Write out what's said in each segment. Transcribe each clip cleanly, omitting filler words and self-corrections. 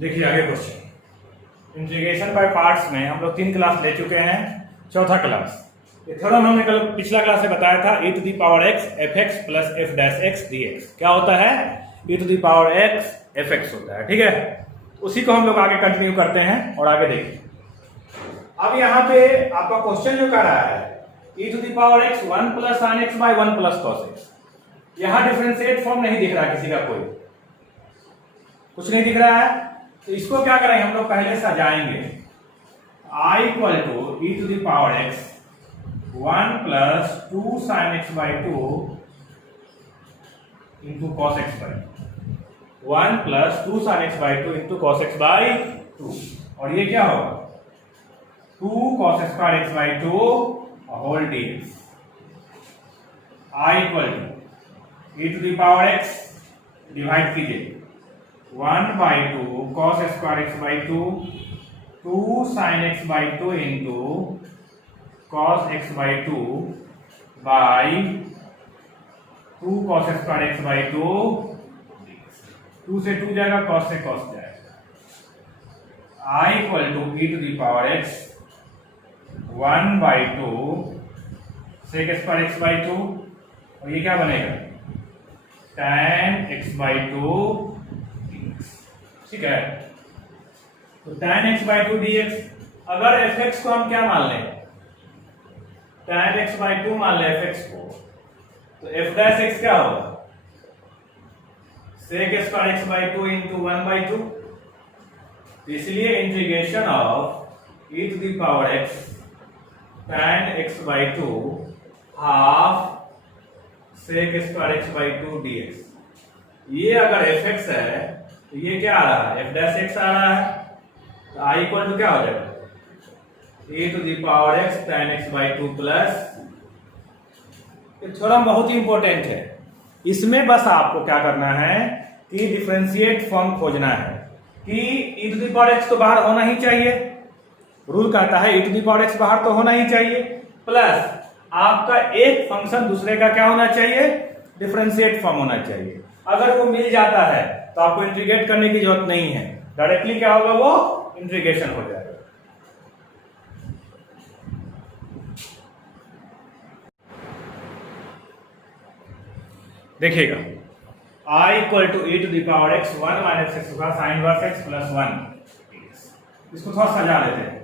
देखिए आगे question. Integration by parts में हम लोग 3 क्लास ले चुके हैं, चौथा क्लास। ये थ्योरम हमने कल पिछला क्लास में बताया था, e to the power x fx plus f dash x dx क्या होता है, e to the power x fx होता है। ठीक है, उसी को हम लोग आगे कंटिन्यू करते हैं और आगे देखिए। अब यहाँ पे आपका क्वेश्चन जो कर रहा है e to the power x 1 plus sin x by 1 plus cos x, यहाँ डिफरेंशिएट फॉर्म नहीं दिख रहा किसी का, कोई कुछ नहीं दिख रहा है, तो इसको क्या करेंगे हम लोग पहले सजाएंगे। I equal to e to the power x 1 plus 2 sin x by 2 into cos x by 1 plus 2 sin x by 2 into cos x by 2, और ये क्या होगा 2 cos square x by 2 whole dx। I equal to e to the power x divide कीजिए 1 by 2 cos square x by 2 2 sin x by 2 into cos x by 2 by 2 cos square x by 2, 2 से 2 जाएगा, cos से cos जाएगा। I equal to e to the power x 1 by 2 sec square x by 2, और ये क्या बनेगा tan x by 2 dx। ठीक है, तो tan x बाई 2 dx, अगर fx को हम क्या मान लें, tan x बाई 2 मान लें fx को, तो f डैश x क्या होगा sec square x by 2 into 1 by 2। इसलिए integration of e to the power x tan x by 2 half sec square x by 2 dx। ये अगर fx है तो ये क्या आ रहा है f डैश x आ रहा है, तो I इक्वल टू क्या हो जाएगा e to the power x tan x by 2 plus. ये थ्योरम बहुत ही इंपॉर्टेंट है, इसमें बस आपको क्या करना है कि डिफरेंशिएट फॉर्म खोजना है कि e to the power x तो बाहर होना ही चाहिए, रूल कहता है e to the power x बाहर तो होना ही चाहिए, प्लस आपका एक फंक्शन दूसरे का क्या होना चाहिए, डिफरेंशिएट फॉर्म होना चाहिए। अगर वो मिल जाता है तो आपको इंटीग्रेट करने की जरूरत नहीं है, डायरेक्टली क्या होगा वो इंटीग्रेशन हो जाएगा। देखिएगा I equal to e to the power x 1 minus x होगा साइन वर्स x प्लस 1। इसको थोड़ा सजा लेते हैं,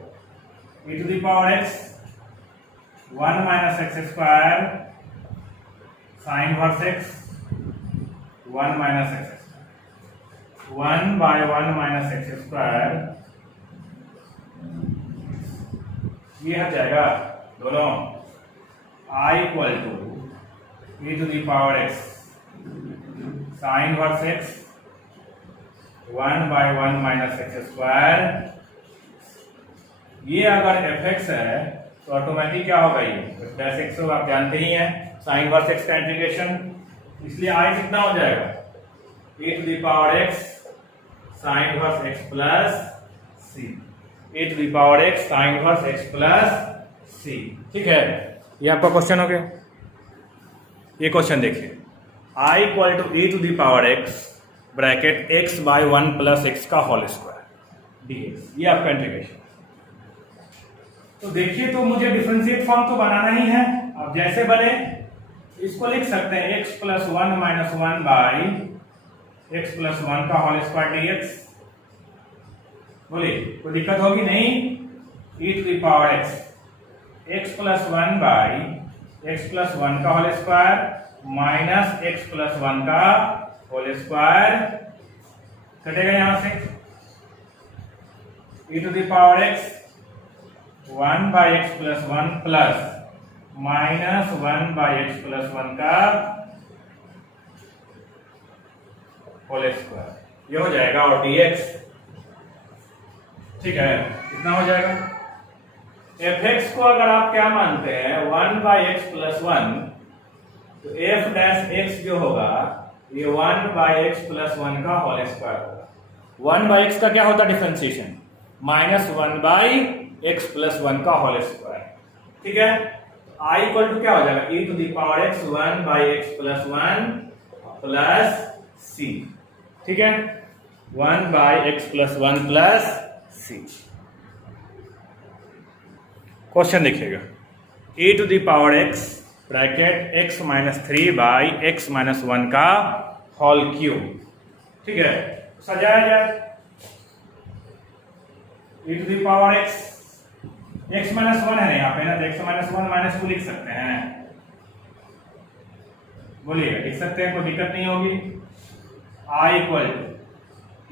e to the power x 1 minus x square sine inverse x 1 minus x 1 by 1 minus x square, ये हट जाएगा दोनों। I equal to e to the power x sine inverse x 1 by 1 minus x square. ये अगर fx है तो automatic क्या होगा, ये डैश x होगा, आप जानते ही हैं साइन वर्स x का इंटीग्रेशन, इसलिए I कितना हो जाएगा e to the power x sine inverse x plus c, e to the power x sine inverse x plus c। ठीक है, ये आपका क्वेश्चन हो गया। ये क्वेश्चन देखिए, I equal to e to the power x bracket x by 1 plus x का whole square dx, ये आपका इंटीग्रेशन। तो देखिए, तो मुझे डिफरेंशिएट फॉर्म तो बनाना ही है। अब जैसे बने इसको लिख सकते हैं x plus 1 minus 1 by x plus 1 का होल स्क्वायर dx। बोलिए कोई दिक्कत होगी नहीं, e to the power x plus 1 by x plus 1 का whole square minus x plus 1 का होल स्क्वायर, कटेगा यहां से e to the power x 1 by x plus 1 plus minus 1 by x plus 1 का होल स्क्वायर, ये हो जाएगा, और dx। ठीक है, कितना हो जाएगा, fx को अगर आप क्या मानते हैं 1 बाई x प्लस 1, तो f डैश x जो होगा ये 1 बाई x प्लस 1 का होल स्क्वायर होगा। 1 बाई x का क्या होता है differentiation, minus 1 by x plus 1 का होल स्क्वायर। ठीक है, I इक्वल टू क्या हो जाएगा e to the power x 1 by x plus 1 plus c। ठीक है, 1/x+1 प्लस c। क्वेश्चन देखिएगा, e⁻x ब्रैकेट x-3/x-1 का होल क्यूब। ठीक है, सजाया जाए e⁻x, x-1 है यहाँ पे ना, तो x-1 -2 लिख सकते हैं। बोलिए, लिख सकते हैं, कोई दिक्कत नहीं होगी। I =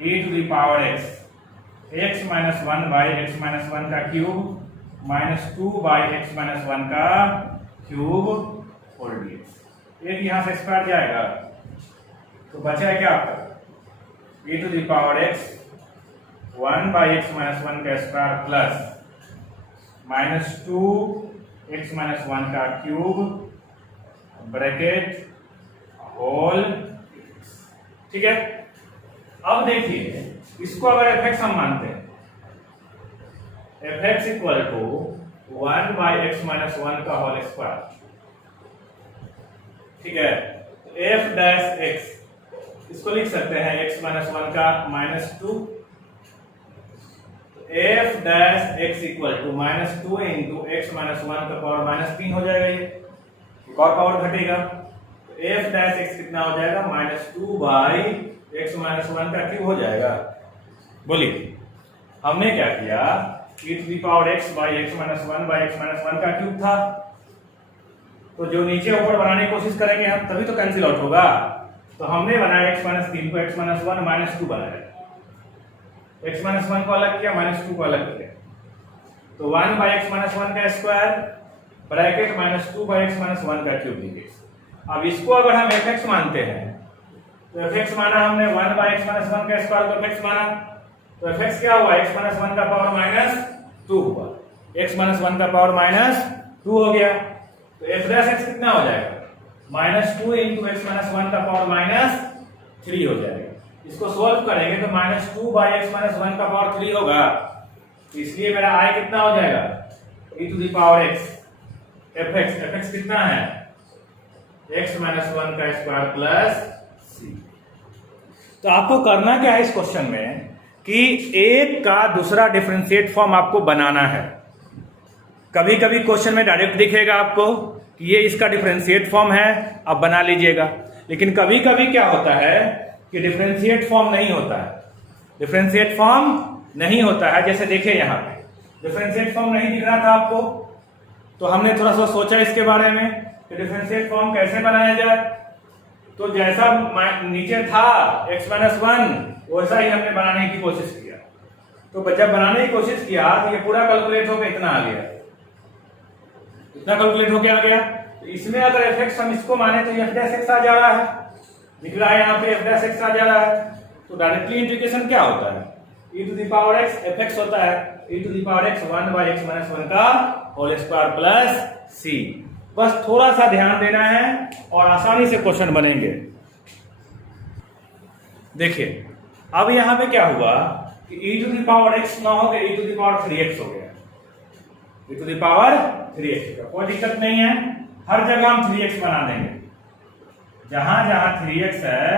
e⁻x x-1/x-1 का क्यूब -2/x-1 का क्यूब होल dx। एक यहां से स्क्वायर जाएगा तो बचा क्या आपका e⁻x 1/x-1 का स्क्वायर प्लस -2x-1 का क्यूब ब्रैकेट होल। ठीक है, अब देखिए इसको अगर fx हम मानते हैं, fx = 1/x-1 का होल स्क्वायर। ठीक है, f' इसको लिख सकते हैं x-1 का -2, f' = -2 इंटू x-1 का पावर -3 हो जाएगा। ये एक और पावर घटेगा, तो f' कितना हो जाएगा, -2/x-1 का क्यूब हो जाएगा। बोलिए, हमने क्या किया, e⁻x/x-1 का क्यूब था, तो जो नीचे ऊपर बनाने की कोशिश करेंगे हम, तभी तो कैंसिल आउट होगा। तो हमने बनाया x-3 को x-1 -2 बनाया, x-1 को अलग किया, -2 को अलग किया, तो 1/x-1 का स्क्वायर ब्रैकेट -2/x-1 का क्यूब लिखे। अब इसको अगर हम fx मानते हैं, तो fx माना हमने 1/x-1 का स्क्वायर को fx माना, तो fx क्या हुआ, x-1 का पावर -2 हुआ, x-1 का पावर -2 हो गया, तो f' कितना हो जाएगा, -2 इंटू x-1 का पावर -3 हो जाएगा। इसको सोल्व करेंगे तो -2/x-1 का पावर 3 होगा, इसलिए मेरा I कितना हो जाएगा, e⁻x fx कितना है, x-1 का स्क्वायर प्लस c। तो आपको करना क्या है इस क्वेश्चन में कि एक का दूसरा डिफरेंशिएट फॉर्म आपको बनाना है। कभी कभी क्वेश्चन में डायरेक्ट दिखेगा आपको कि ये इसका डिफरेंशिएट फॉर्म है, आप बना लीजिएगा, लेकिन कभी कभी क्या होता है कि डिफरेंशिएट फॉर्म नहीं होता है, डिफरेंशिएट फॉर्म नहीं होता है। जैसे देखिए यहाँ पे डिफरेंशिएट फॉर्म नहीं दिख रहा था आपको, तो हमने थोड़ा सा सोचा इसके बारे में कि डिफरेंशिएट फॉर्म कैसे बनाया जाए। तो जैसा नीचे था x-1 वैसा ही हमने बनाने की कोशिश किया, तो जब बनाने की कोशिश किया तो ये पूरा कैलकुलेट होकर इतना आ गया, इतना कैलकुलेट होकर आ गया। तो इसमें अगर fx हम इसको माने तो f' आ जा रहा है, दिख रहा है यहाँ पे f' आ जा रहा है। तो डायरेक्टली इंटीग्रेशन क्या होता है, e⁻x fx होता है e⁻x 1/x-1 का होल स्क्वायर प्लस c। बस थोड़ा सा ध्यान देना है और आसानी से क्वेश्चन बनेंगे। देखिए अब यहां पे क्या हुआ कि e⁻x ना हो गया, e⁻3x हो गया, e⁻3x। कोई दिक्कत नहीं है, हर जगह हम 3x बना देंगे, जहां जहां 3x है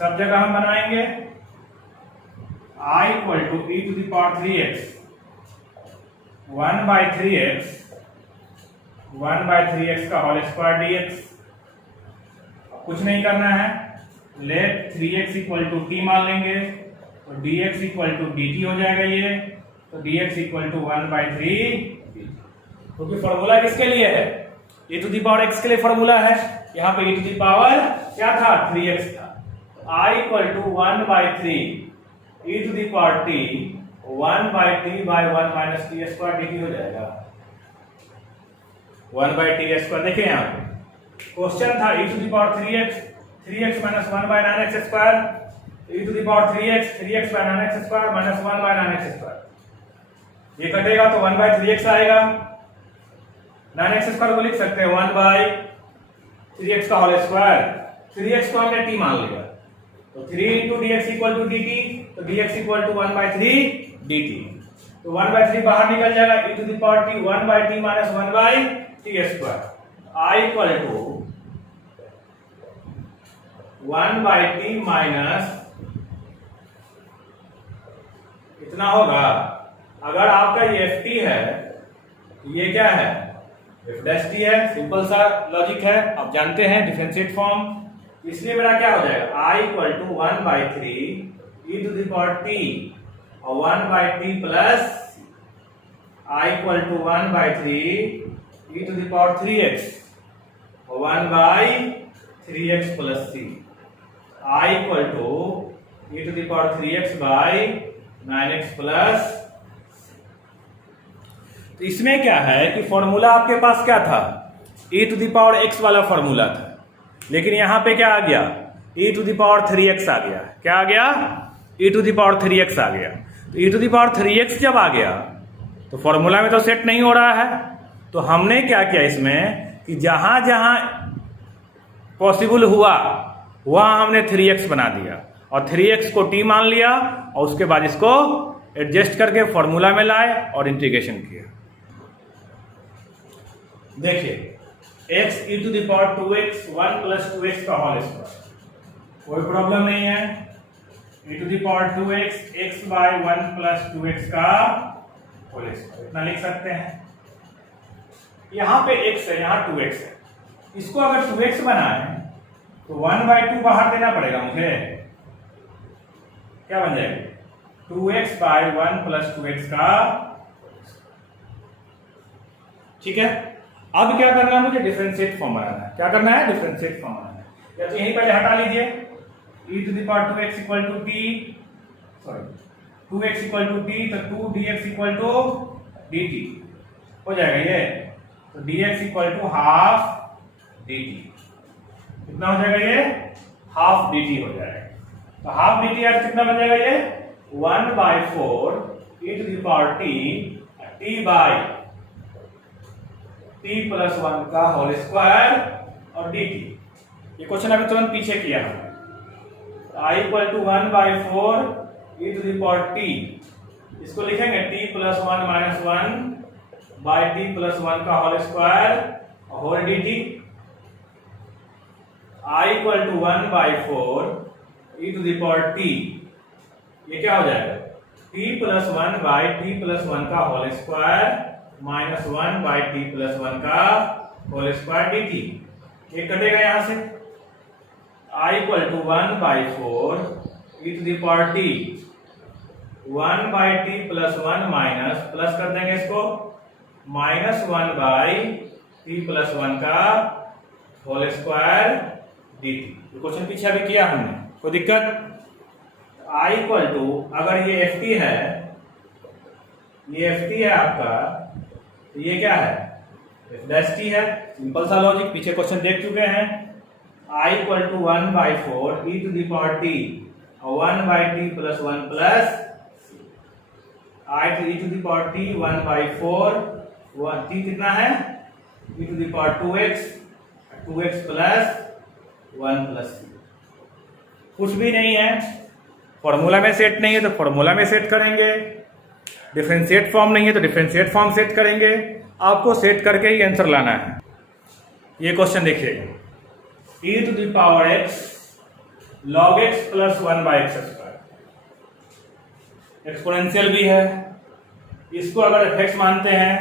सब जगह हम बनाएंगे। I = e⁻3x 1/3x का होल स्क्वायर dx। कुछ नहीं करना है, लेट 3x = t मान लेंगे, तो dx = dt हो जाएगा ये, तो dx = 1/3, क्योंकि फॉर्मूला किसके लिए है, e⁻x के लिए फॉर्मूला है। यहाँ पे क्या था, 3x था। I = 1/3 e⁻t 1/t/1 - t² dt हो जाएगा, 1/t²। देखिए यहाँ पे क्वेश्चन था e⁻3x 3x - 1/9x², e⁻3x 3x/9x² - 1/9x²। ये कटेगा तो 1/3x आएगा, 9x² को लिख सकते हैं 1/3x का होल स्क्वायर। 3x को हमने t मान लिया, तो 3 × dx = dt, तो dx = 1/3 dt। तो 1/3 बाहर निकल जाएगा, e⁻t 1/t - 1/t²। I = 1/t minus इतना होगा। अगर आपका ये ft है तो ये क्या है, f डैश t है। सिंपल सा लॉजिक है, आप जानते हैं डिफरेंशिएट फॉर्म। इसलिए मेरा क्या हो जाएगा, i equal to 1/3 e to the power t और 1/t plus i equal to 1/3 e to the power 3x और 1/3x plus c। i equal to e to the power 3x by 9x plus. तो इसमें क्या है कि formula आपके पास क्या था, e to the power x वाला फॉर्मूला था, लेकिन यहां पे क्या आ गया, e to the power 3x आ गया। क्या आ गया, e to the power 3x आ गया। तो e to the power 3x जब आ गया तो फॉर्मूला में तो सेट नहीं हो रहा है। तो हमने क्या किया इसमें कि जहां जहां पॉसिबल हुआ वहां हमने 3x बना दिया और 3x को t मान लिया और उसके बाद इसको एडजस्ट करके फॉर्मूला में लाए और इंटीग्रेशन किया। देखिए x e to the power 2x 1 plus 2x का होल स्क्वायर, कोई प्रॉब्लम नहीं है। e to the power 2x x by 1 plus 2x का होल स्क्वायर, इतना लिख सकते हैं। यहां पे x है, यहां 2x है। इसको अगर 2x बनाए तो 1/2 बाहर देना पड़ेगा मुझे। क्या बन जाएगा, 2x बाय 1 प्लस 2x का। ठीक है, अब क्या करना है मुझे, डिफरेंशिएट फॉर्म बनाना है। क्या करना है, डिफरेंशिएट फॉर्म बनाना है। या तो यहीं पहले हटा लीजिए, e to the power 2x equal to t, sorry 2x equal to t, तो 2dx इक्वल टू dt हो जाएगा ये। तो dx equal to half dt, कितना हो जाएगा ये, हाफ dt हो जाएगा। तो हाफ dt आज कितना बन जाएगा ये, 1/4 e to the power t by t plus 1 का होल स्क्वायर और dt। ये क्वेश्चन अभी तुरंत पीछे किया हमने। i equal to 1/4 e to the power t, इसको लिखेंगे t plus 1 minus 1 by t plus 1 का होल स्क्वायर और whole dt। i equal to 1/4 e to the power t, ये क्या हो जाएगा, t plus 1 by t plus 1 का whole square minus 1 by t plus 1 का होल स्क्वायर dt। ये कटेगा यहां से। i equal to 1/4 e to the power t, 1 by t plus 1 minus, plus कर देंगे इसको, माइनस 1 बाय t प्लस 1 का होल स्क्वायर dt। ये क्वेश्चन पीछे अभी किया हमने, कोई दिक्कत। i इक्वल टू, अगर ये ft है, ये ft है आपका, तो ये क्या है, f डैश t है। सिंपल सा लॉजिक, पीछे क्वेश्चन देख चुके हैं। i equal to 1/4 e to the power t और 1/t plus 1 plus i to e to the power t 1/4, t कितना है, e to the power 2x plus 1 plus c। कुछ भी नहीं है, फॉर्मूला में सेट नहीं है तो फॉर्मूला में सेट करेंगे, डिफरेंशिएट फॉर्म नहीं है तो डिफरेंशिएट फॉर्म सेट करेंगे। आपको सेट करके ही आंसर लाना है। ये क्वेश्चन देखिएगा, e to the power x log x plus 1/x square, exponential भी है। इसको अगर fx मानते हैं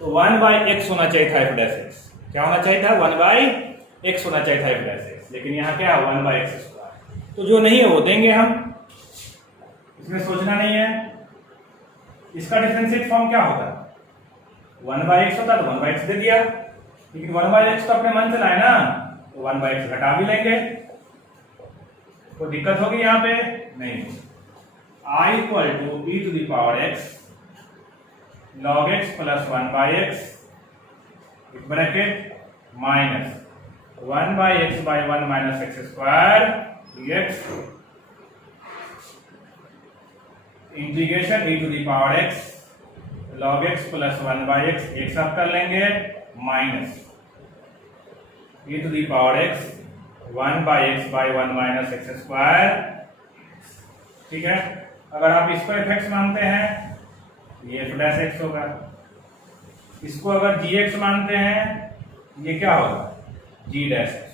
तो 1/x होना चाहिए था f डैश x। क्या होना चाहिए था, 1/x होना चाहिए था f डैश x, लेकिन यहाँ क्या 1/x स्क्वायर। तो जो नहीं है वो देंगे हम, इसमें सोचना नहीं है। इसका डिफरेंशिएट फॉर्म क्या होता, 1/x होता तो 1/x दे दिया, लेकिन 1/x तो अपने मन से लाए ना, तो 1/x घटा भी लेंगे। कोई दिक्कत होगी यहाँ पे नहीं। i equal to e to the power x log x plus 1/x bracket minus 1/x by 1 minus x square dx integration e to the power x log x plus 1/x, एक साथ कर लेंगे, minus e to the power x 1/x by 1 minus x square. ठीक है, अगर आप इसको fx मानते हैं ये f डैश x होगा, इसको अगर gx मानते हैं ये क्या होगा, g डैश x।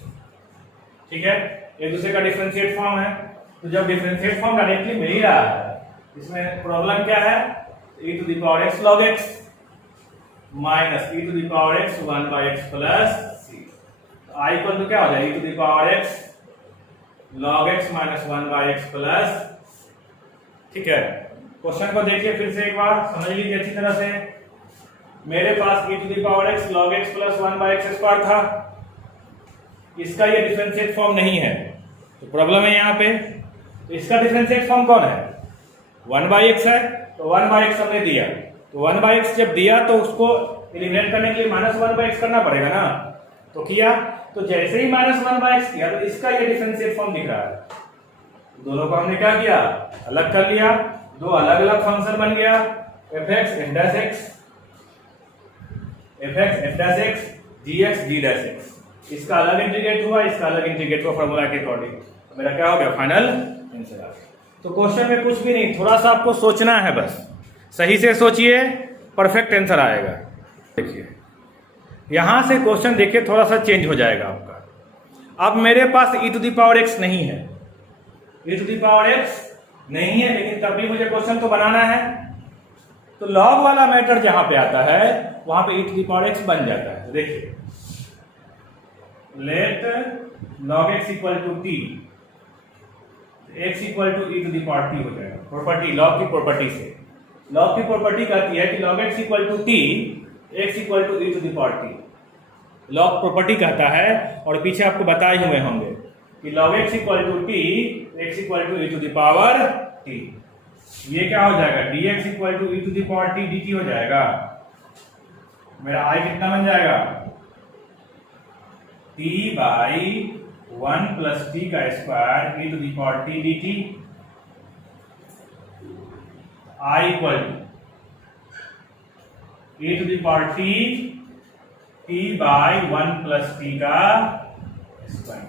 ठीक है, एक दूसरे का डिफरेंशिएट फॉर्म है। तो जब डिफरेंशिएट फॉर्म डायरेक्टली मिल ही रहा है, इसमें प्रॉब्लम क्या है, e to the power x log x minus e to the power x 1 by x plus c। तो i इक्वल टू क्या हो जाएगा, e to the power x log x minus 1 by x plus. ठीक है, question को देखिए फिर से एक बार, समझ लीजिए अच्छी तरह से। मेरे पास e to the power x log x plus 1 by x square था, इसका ये डिफरेंशिएट फॉर्म नहीं है, तो प्रॉब्लम है यहाँ पे। तो इसका डिफरेंशिएट फॉर्म कौन है, 1 by x है, तो 1 by x हमने दिया, तो 1 by x जब दिया तो उसको एलिमिनेट करने के लिए माइनस 1 by x करना पड़ेगा ना, तो किया। तो जैसे ही माइनस 1 by x किया तो इसका ये डिफरेंशिएट फॉर्म दिख रहा है। दोनों को हमने क्या किया, अलग कर लिया, दो अलग अलग फंक्शन बन गया, fx f dash x, fx f dash x, gx g dash x। इसका अलग इंटीग्रेट हुआ, इसका अलग इंटीग्रेट हुआ फॉर्मूला के अकॉर्डिंग। मेरा क्या हो गया, फाइनल आंसर आ गया। तो क्वेश्चन में कुछ भी नहीं, थोड़ा सा आपको सोचना है, बस सही से सोचिए, परफेक्ट आंसर आएगा। देखिए यहां से क्वेश्चन देखिए थोड़ा सा चेंज हो जाएगा आपका। अब मेरे पास e to the power x नहीं है, e to the power x नहीं है, लेकिन तब भी मुझे क्वेश्चन तो बनाना है। तो लॉग वाला मैटर जहां पे आता है वहां पे e to the power x बन जाता है। देखिए let log x equal to t, x equal to e to the power t हो जाएगा। प्रॉपर्टी, लॉग की प्रॉपर्टी से, लॉग की प्रॉपर्टी कहती है कि log x equal to t, x equal to e to the power t, log property कहता है। और पीछे आपको बताए हुए होंगे कि log x equal to t, x equal to e to the power t। ये क्या हो जाएगा, dx equal to e to the power t dt हो जाएगा। मेरा i कितना बन जाएगा, t बाई 1 प्लस t का square e to the power t dt। i equal to e to the power t, t by 1 plus t का square.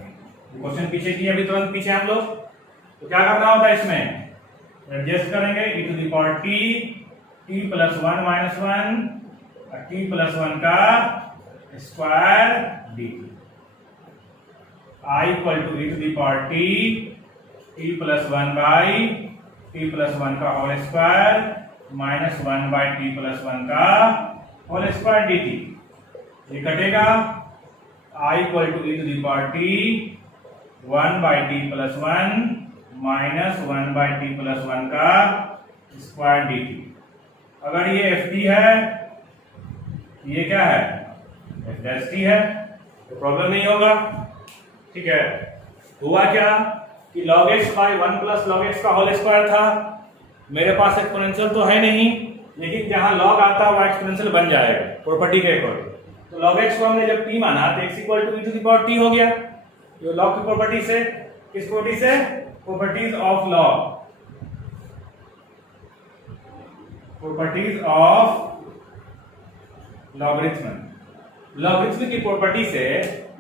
Question पीछे किए अभी तुरंत पीछे हम लोग, तो क्या करना होगा इसमें, एडजस्ट करेंगे e to the power t, t plus 1 minus 1 और t प्लस 1 का square dt। i equal to e to the power t, t plus 1 by t plus 1 का whole square minus 1 by t plus 1 का whole square dt। ये कटेगा, i equal to e to the power t 1 by t plus 1 minus 1 by t plus 1 का square dt। अगर ये ft है, ये क्या है, f डैश t है, तो प्रॉब्लम नहीं होगा। ठीक है, हुआ क्या कि log x by 1 plus log x का होल स्क्वायर था। मेरे पास एक्सपोनेंशियल तो है नहीं, लेकिन जहां log आता है वह एक्सपोनेंशियल बन जाएगा प्रॉपर्टी के अकॉर्डिंग। तो log x को हमने जब t माना तो x equal to e to the power t हो गया। ये log की प्रॉपर्टी से, किस प्रॉपर्टी से, properties of log, properties of logarithm. Logarithm की प्रॉपर्टी से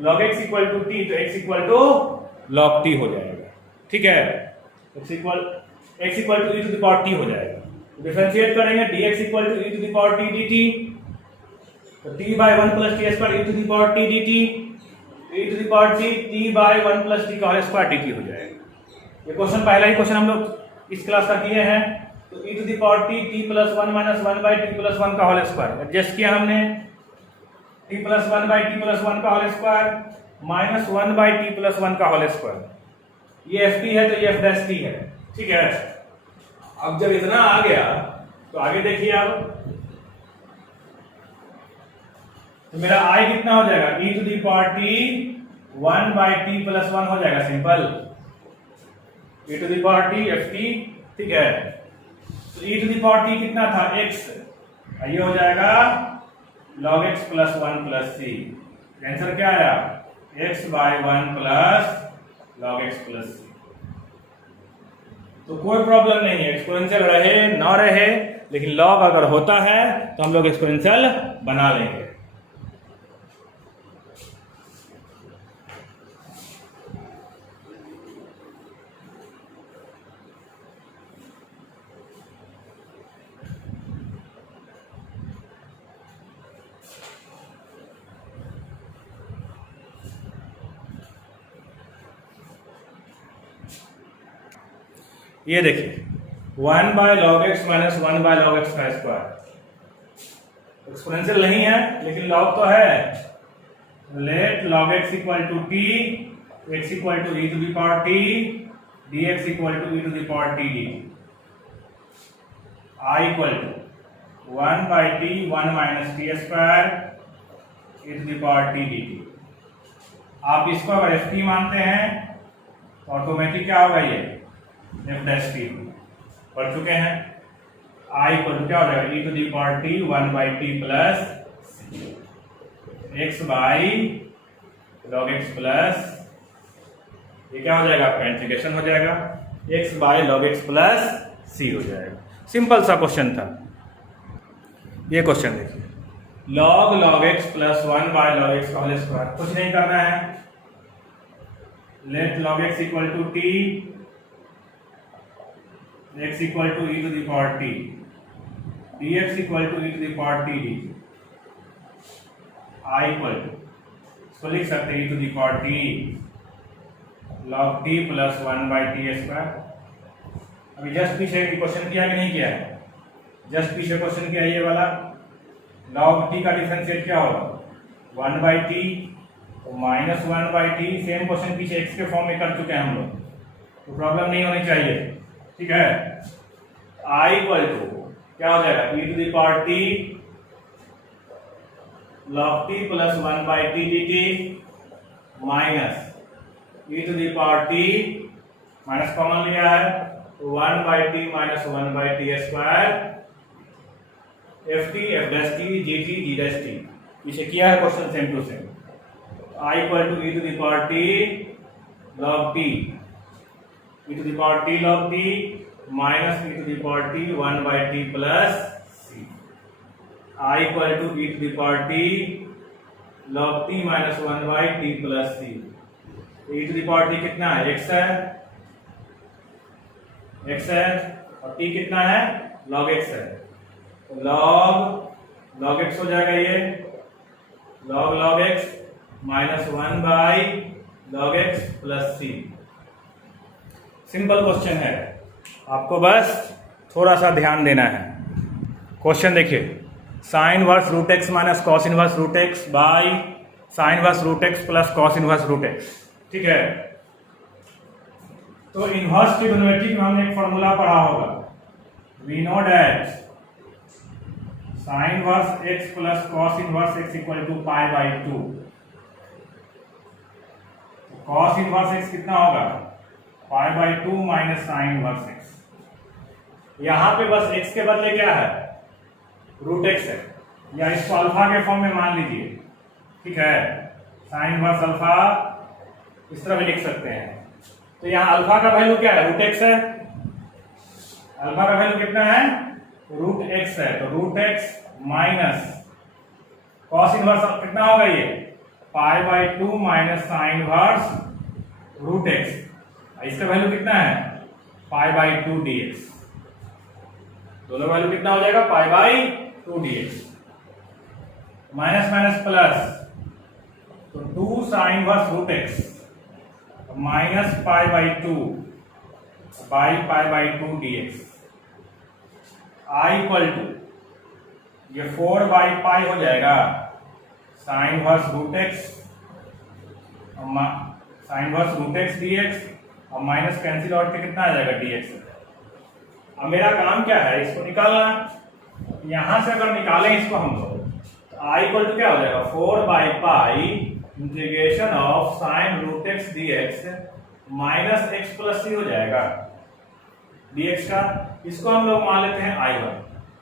log x equal to t, तो x equal to log t हो जाएगा। ठीक है, x equal to e to the power t हो जाएगा। डिफरेंशिएट करेंगे, dx equal to e to the power t dt, तो t by 1 plus t square e to the power t dt, e to the power t by 1 plus t का whole square dt हो जाएगा। ये question पहला ही question हम लोग इस class का किए हैं। तो e to the power t plus 1 minus 1 by t plus 1 का होल स्क्वायर एडजस्ट किया हमने, t plus 1 by t plus 1 का whole square minus 1 by t plus 1 का होल स्क्वायर। ये ft है तो ये f डैश t है। ठीक है, अब जब इतना आ गया तो आगे देखिए। अब तो मेरा i कितना हो जाएगा, e to the power t 1 by t plus 1 हो जाएगा, simple, e to the power t ft। ठीक है, तो e to the power t कितना था, x, ये हो जाएगा log x plus 1 plus c। Answer क्या आया, x by 1 plus log x plus c। तो कोई प्रॉब्लम नहीं है, एक्सपोनेंशियल रहे ना रहे, लेकिन log अगर होता है तो हम लोग एक्सपोनेंशियल बना लेंगे। ये देखिए 1 by log x minus 1 by log x का स्क्वायर एक्सपोनेंशियल नहीं है लेकिन लॉग तो है। Let log x equal to T, x equal to E to the power T, d x equal to E to the power T D. I equal to 1 by t 1 minus t square e to the power T D t. आप इसको अगर F T मानते हैं तो automatic क्या होगा ये F dash T पढ़ चुके हैं। आई इक्वल टू क्या हो जाएगा E to the power T 1 by T plus X by log x plus ये क्या हो जाएगा आपका इंटीग्रेशन हो जाएगा X by log x plus C हो जाएगा। सिंपल सा क्वेश्चन था। ये क्वेश्चन देखिए log x plus 1 by log x का होल स्क्वायर, कुछ नहीं करना है। Let log x equal to T, x equal to E to the power T, d x equal to E to the power T D. I equal to इसको लिख सकते हैं E to the power T log T plus 1 by T square. अभी just पीछे question किया कि नहीं किया है? जस्ट पीछे क्वेश्चन किया ये वाला लॉग टी का डिफरेंशिएट क्या होगा 1 बाई टी तो minus 1 by T. Same question पीछे एक्स के फॉर्म में कर चुके हैं हम लोग, तो प्रॉब्लम नहीं होनी चाहिए, ठीक है। आई इक्वल टू क्या हो जाएगा E to the power T log T plus 1 by T D T minus E to the power T minus common लिया है 1 by T minus 1 by T square F T F dash T G T G dash T. इसे किया है question same to same. I equal to E to the power T log T E to the power T log T minus E to the power T 1 by T plus c. I equal to E to the power T log T minus 1 by T plus c. E to the power t कितना है x है, x है और T कितना है log x है, तो log x हो जाएगा ये log x minus 1 by log x plus c. Simple question है, आपको बस थोड़ा सा ध्यान देना है। क्वेश्चन देखिए sine verse root x minus cos inverse root x by sine verse root x plus cos inverse root x, ठीक है। तो इनवर्स ट्रिग्नोमेट्री में हमने एक फॉर्मूला पढ़ा होगा we know that sine verse x plus cos inverse x equal to pi by 2। Cos inverse x कितना होगा pi by 2 minus sine inverse x. यहां पे बस एक्स के बदले क्या है रूट एक्स है, या इसको अल्फा के फॉर्म में मान लीजिए, ठीक है। साइन इनवर्स अल्फा इस तरह भी लिख सकते हैं। तो यहाँ अल्फा का वैल्यू क्या है रूट एक्स है, अल्फा का वैल्यू कितना है रूट एक्स है, तो root x minus cos inverse कितना होगा ये pi by 2 minus sine inverse root x. इसका वैल्यू कितना है पाई बाई 2 dx। दोनों वैल्यू कितना हो जाएगा pi by 2 dx। Minus minus plus तो 2 sine inverse root x minus pi by 2 by pi by 2 dx। I equal to ये 4 by pi हो जाएगा sine verse root x sine verse root x dx और minus cancel out के कितना आ जाएगा dx। अब मेरा काम क्या है इसको निकालना। यहां से अगर निकालें इसको हम लोग तो आई इक्वल टू क्या हो जाएगा 4 by pi integration of sine root x dx minus X plus C हो जाएगा dx का। इसको हम लोग मान लेते हैं I1।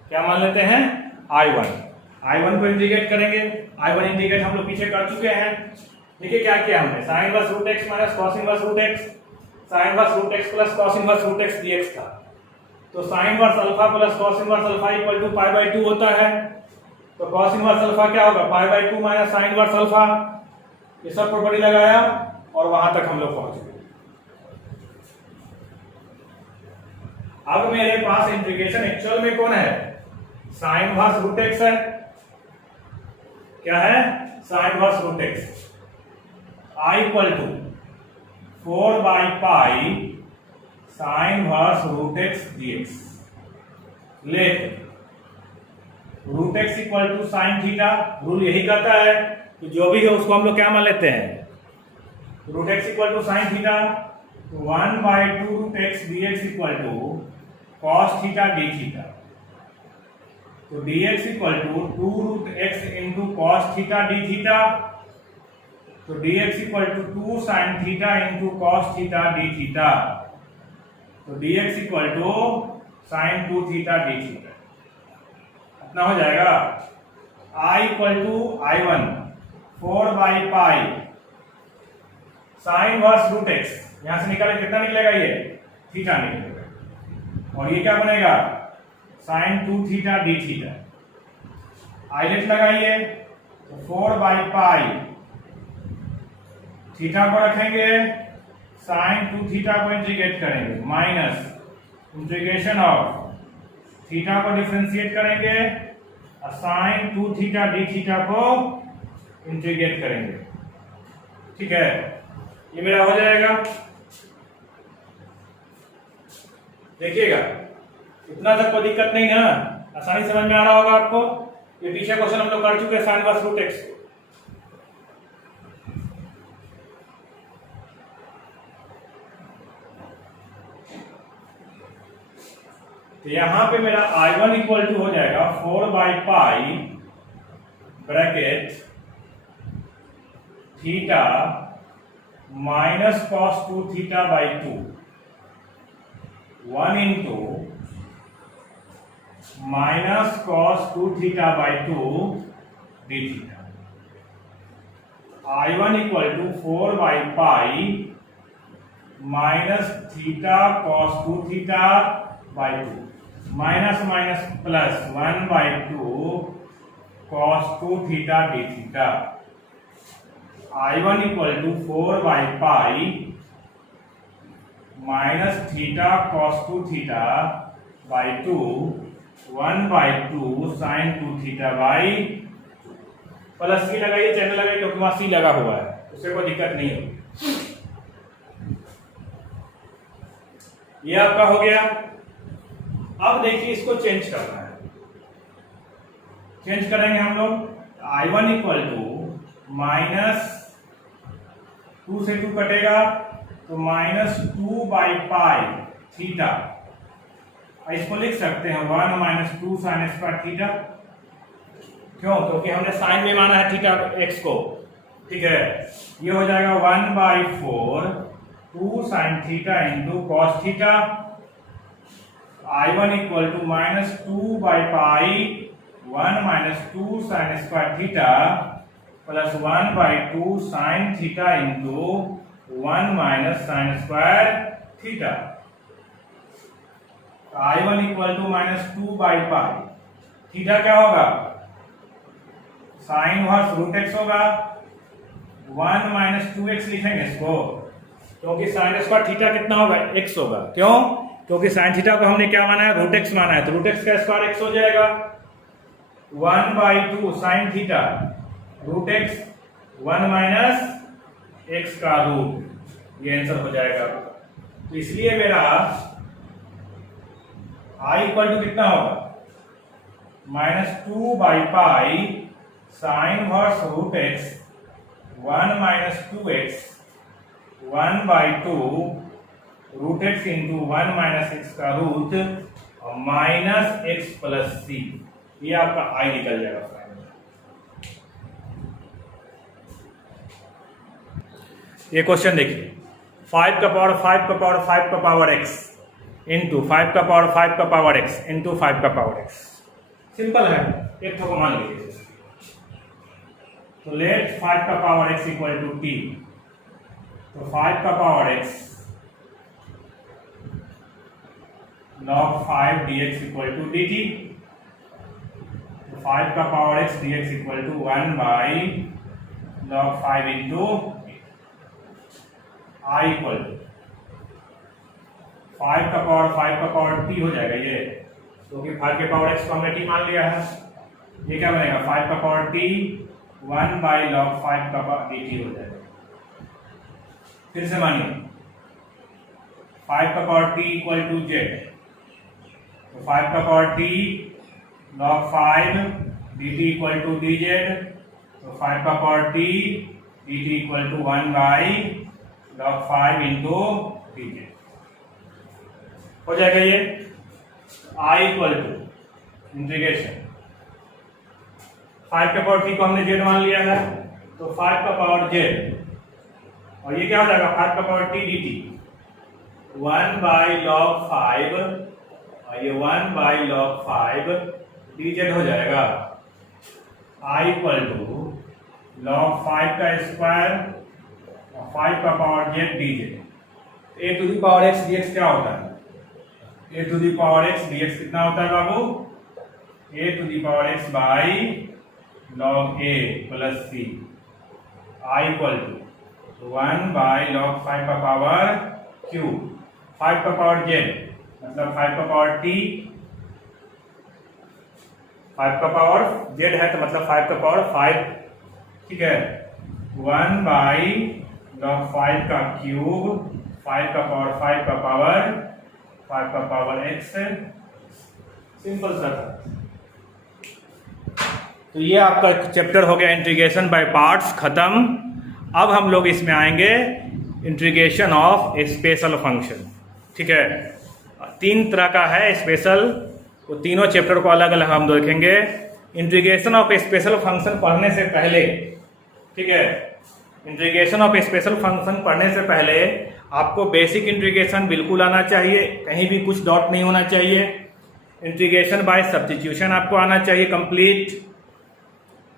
क्या मान लेते हैं I1 को इंटीग्रेट करेंगे। I1 इंटीग्रेट हम लोग पीछे कर चुके हैं। देखिए क्या किया हमने sine inverse root x minus cos inverse root x sine inverse root x plus cos inverse root x dx था। तो sine inverse alpha plus cos inverse alpha equal to pi by 2 होता है। तो कॉस इनवर्स अल्फा क्या होगा pi by 2 minus sine inverse alpha. ये सब property लगाया और वहां तक हम लोग पहुंच गए। अब मेरे पास इंटीग्रेशन एक्चुअल में कौन है साइन इनवर्स रूट एक्स है। क्या है sine inverse root x. I equal to 4 by pi sine inverse root x dx। Let root x equal to sine theta, rule यही कहता है कि जो भी है उसको हम लोग क्या मान लेते हैं, root x equal to sine theta, 1/2 root x dx equal to cos theta D theta. तो dx equal to 2 root X into cos theta D theta, तो dx equal to 2 sine theta into cos theta D theta, तो dx equal to sine 2 theta D theta. इतना हो जाएगा। I equal to I1 4/पाई sine verse root X, यहां से निकाले कितना निकलेगा, ये थीटा निकलेगा, और ये क्या बनेगा, sine 2 theta D theta. ILATE लगाइए, तो 4/पाई थीटा को रखेंगे, साइन 2 थीटा को इंटीग्रेट करेंगे, माइनस इंटीग्रेशन ऑफ थीटा को डिफरेंशिएट करेंगे और साइन 2 थीटा डी थीटा को इंटीग्रेट करेंगे। ठीक है, ये मेरा हो जाएगा। देखिएगा, इतना तक कोई दिक्कत नहीं है, आसानी समझ में आ रहा होगा आपको। ये पीछे क्वेश्चन हम लोग कर चुके हैं साइन वर्स रूट एक्स। तो यहां पे मेरा I1 इक्वल टू हो जाएगा 4/पाई bracket theta minus cos 2 theta by 2, 1 into minus cos 2 theta by 2 D theta. I1 equal to 4/पाई minus theta cos 2 theta by 2, minus minus plus 1/2 cos 2 theta D theta. I1 equal to 4/पाई minus theta cos 2 theta by 2, 1/2 sine 2 theta by, plus C लगाइए, channel लगाइए, क्योंकि वहां सी लगा हुआ है, उससे कोई दिक्कत नहीं होगी। ये आपका हो गया। अब देखिए, इसको चेंज करना है, चेंज करेंगे हम लोग। I1 इक्वल टू माइनस 2 से 2 कटेगा, तो माइनस 2/पाई थीटा, इसको लिख सकते हैं 1 माइनस 2 साइन स्क्वायर थीटा। क्यों? क्योंकि हमने साइन में माना है थीटा एक्स को। ठीक है, ये हो जाएगा 1/4 2 sine theta into cos theta. I1 equal to minus two by pi 1 minus 2 sine square theta plus 1/2 sine theta into 1 minus sine square theta. I1 equal to minus two by pi theta क्या होगा, साइन वर्स रूट एक्स होगा, 1 minus 2x लिखेंगे इसको, क्योंकि sign square theta कितना होगा, x होगा। क्यों? क्योंकि साइन थीटा को हमने क्या माना है, रूट एक्स माना है, तो रूट एक्स का स्क्वायर एक्स हो जाएगा। 1/2 sine theta root x, 1 minus x का रूट, ये आंसर हो जाएगा। तो इसलिए मेरा I इक्वल टू कितना होगा, minus two by pi sine verse root x 1 minus 2x 1/2 root X into 1 minus x का रूट और माइनस एक्स प्लस सी, ये आपका I निकल जाएगा। ये क्वेश्चन देखिए, 5 का पावर 5 का पावर 5 का पावर x इंटू 5 का पावर 5 का पावर x इंटू 5 का पावर x। सिंपल है, एक को मान लीजिए। तो लेट 5 का power x equal to t, तो 5 का power x log 5 dx equal to dt, तो 5 का power x dx equal to 1/log 5 into I equal to 5 का पावर t हो जाएगा ये, क्योंकि 5 के पावर x को हमने t मान लिया है। ये क्या बनेगा, 5 का पावर t 1/log 5 का पावर dt हो जाएगा। फिर से मानिए, 5 का power t equal to z, तो 5 का power t log 5 dt equal to dz, तो 5 का power t dt equal to 1 by log 5 into dz हो जाएगा ये। I इक्वल टू इंटीग्रेशन 5 का पावर t को हमने z मान लिया है, तो 5 का पावर z, और ये क्या हो जाएगा 5 का power t dt 1 by log 5, और ये 1 बाई log 5 dz हो जाएगा। I इक्वल टू log 5 का स्क्वायर और 5 का power z dz। a to the power x dx क्या होता है? a to the power x dx कितना होता है बाबू? a to the power x by log a plus c। I equal to 1 by log 5 का पावर q, 5 का power z मतलब 5 का पावर t, 5 का पावर z है तो मतलब 5 का पावर 5, ठीक है। 1 बाई log 5 का क्यूब, 5 का पावर 5 का पावर 5 का पावर x, सिंपल सा था। तो ये आपका चैप्टर हो गया इंटीग्रेशन बाय पार्ट्स खत्म। अब हम लोग इसमें आएंगे इंटीग्रेशन ऑफ स्पेशल फंक्शन, ठीक है। 3 तरह का है स्पेशल, वो तीनों चैप्टर को अलग अलग हम देखेंगे। इंटीग्रेशन ऑफ स्पेशल फंक्शन पढ़ने से पहले, ठीक है, इंटीग्रेशन ऑफ स्पेशल फंक्शन पढ़ने से पहले आपको बेसिक इंटीग्रेशन बिल्कुल आना चाहिए, कहीं भी कुछ डॉट नहीं होना चाहिए। इंटीग्रेशन बाय सब्स्टिट्यूशन आपको आना चाहिए complete.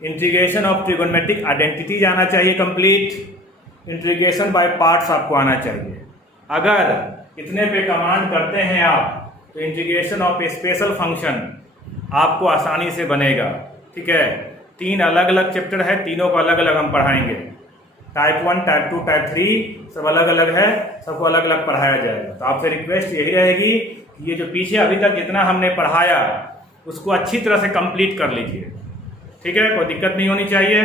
Integration of trigonometric identities आना चाहिए कंप्लीट। इंटीग्रेशन बाय पार्ट्स आपको आना चाहिए। अगर इतने पे कमांड करते हैं आप तो इंटीग्रेशन ऑफ स्पेशल फंक्शन आपको आसानी से बनेगा, ठीक है। 3 अलग अलग चैप्टर है, तीनों को अलग अलग हम पढ़ाएंगे। टाइप 1, टाइप 2, टाइप 3 सब अलग अलग है, सबको अलग अलग पढ़ाया जाएगा। तो आपसे रिक्वेस्ट यही रहेगी कि ये जो पीछे अभी तक जितना हमने पढ़ाया उसको अच्छी तरह से कंप्लीट कर लीजिए, ठीक है। कोई दिक्कत नहीं होनी चाहिए।